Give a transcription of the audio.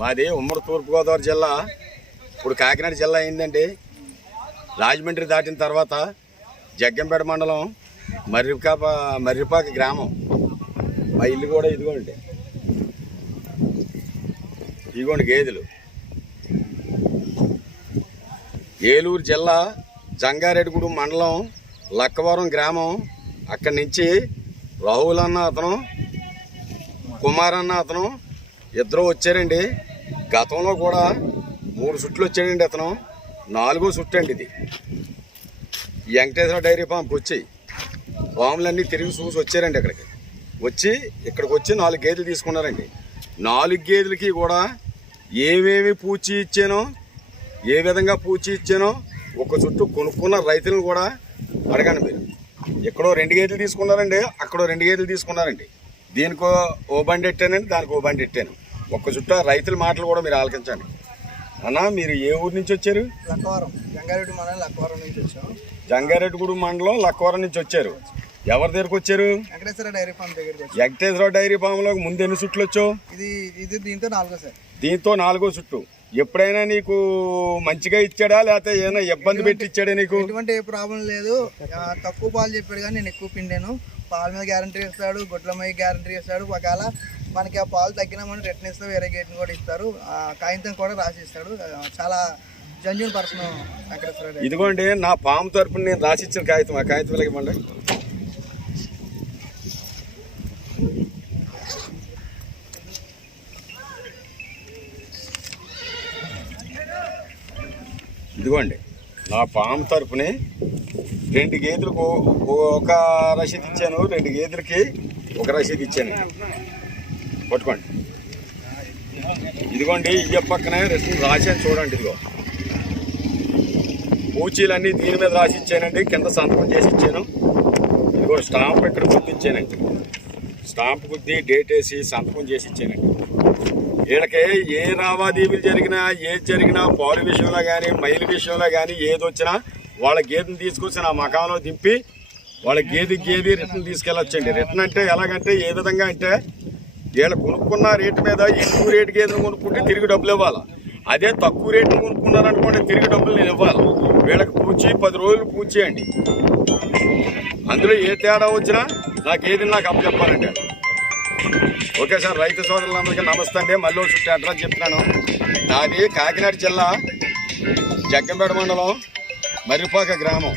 మాది ఉమ్మడి తూర్పుగోదావరి జిల్లా. ఇప్పుడు కాకినాడ జిల్లా అయిందండి. రాజమండ్రి దాటిన తర్వాత జగ్గంపేట మండలం మర్రిపాక గ్రామం. మా ఇల్లు కూడా ఇదిగోండి గేదెలు. ఏలూరు జిల్లా జంగారెడ్డిగూడెం మండలం లక్కవరం గ్రామం. అక్కడి నుంచి రాహుల్ అన్న అతను, కుమార్ అన్న అతను ఇద్దరు వచ్చారండి. గతంలో కూడా 3 సుట్లు వచ్చాడండి. అతను 4వ సుట్టు అండి ఇది. వెంకటేశ్వర డైరీ ఫామ్కి వచ్చి ఫామ్లన్నీ తిరిగి చూసి వచ్చారండి. ఇక్కడికి వచ్చి 4 గేదెలు తీసుకున్నారండి. 4 గేదెలకి కూడా ఏమేమి పూచి ఇచ్చానో, ఏ విధంగా పూచి ఇచ్చానో ఒక చుట్టూ కొనుక్కున్న రైతులను కూడా అడగండి మీరు. ఎక్కడో 2 గేదెలు తీసుకున్నారండి, అక్కడో 2 గేదెలు తీసుకున్నారండి. దీనికో ఓ బండి ఎట్టానండి, దానికి ఓ బండి ఎట్టాను. ఒక్క చుట్టూ రైతుల మాటలు కూడా మీరు ఆలకించండి. అన్న, మీరు ఏ ఊరు నుంచి వచ్చారు? లక్కవరం, జంగారెడ్డి మండలం లక్కవరం నుంచి వచ్చాము. జంగారెడ్డిగూడెం మండలం లక్కవరం నుంచి వచ్చారు. ఎవరి దగ్గరకు వచ్చారు? వెంకటేశ్వర డైరీ ఫామ్ దగ్గరికి వచ్చారు. వెంకటేశ్వర డైరీ ఫామ్ లో ముందు ఎన్ని చుట్లు వచ్చావు? ఇది దీంతో 4వ సార్. దీంతో 4వ చుట్టు. ఎప్పుడైనా నీకు మంచిగా ఇచ్చాడా, లేకపోతే ఏమైనా ఇబ్బంది పెట్టి ఇచ్చాడా? నీకు ఎటువంటి ఏ ప్రాబ్లం లేదు. తక్కువ పాలు చెప్పాడు కానీ నేను ఎక్కువ పిండాను. పాల మీద గ్యారంటీ ఇస్తాడు, గుడ్ల మీద గ్యారంటీ ఇస్తాడు. ఒకవేళ మనకి ఆ పాలు తగ్గినామని రిటర్న్ ఇస్తే వేరే గేట్ని కూడా ఇస్తారు. కాగితం కూడా రాసి ఇస్తాడు. చాలా జెన్యూన్ పర్సన్ వెంకటేశ్వర. ఇదిగోండి నా పాము తరపున నేను రాసిచ్చిన కాగితం. ఆ కాగితం ఇవ్వండి. ఇదిగోండి నా పాము తరపుని 2 గేదెలకు ఒక రసీదు ఇచ్చాను, 2 గేదెలకి ఒక రసీదు ఇచ్చాను. పట్టుకోండి. ఇదిగోండి ఈ పక్కనే రసీదు రాశాను చూడండి. ఇదిగో పూచీలన్నీ దీని మీద రాసి ఇచ్చానండి. కింద సంతకం చేసి ఇచ్చాను. ఇదిగో స్టాంప్ ఇక్కడ గుర్తు ఇచ్చానండి. స్టాంప్ గుద్ది డేట్ వేసి సంతకం చేసి ఇచ్చానండి. వీళ్ళకి ఏ లావాదేవీలు జరిగినా, ఏది జరిగినా, పాలు విషయంలో కానీ, మైలు విషయంలో కానీ ఏది వచ్చినా వాళ్ళ గేదెని తీసుకొచ్చి నా మకాంలో దింపి వాళ్ళ గేది రిటర్న్ తీసుకెళ్ళొచ్చండి. రిటర్న్ అంటే ఎలాగంటే ఏ విధంగా అంటే, వీళ్ళు కొనుక్కున్న రేటు మీద ఎక్కువ రేటు గేదెను కొనుక్కుంటే తిరిగి డబ్బులు ఇవ్వాలి. అదే తక్కువ రేటును కొనుక్కున్నారనుకోండి తిరిగి డబ్బులు నేను ఇవ్వాలి. వీళ్ళకి పూచి 10 రోజులు పూచేయండి. అందులో ఏ తేడా వచ్చినా నాకు ఏది నాకు అప్పచెప్పాలండి. Okay sir. రైతు సోదరులందరికీ నమస్తే అండి. మళ్ళీ చుట్టూ అడ్రస్ చెప్తున్నాను. నాది కాకినాడ జిల్లా జగ్గంపేట మండలం మర్రిపాక గ్రామం.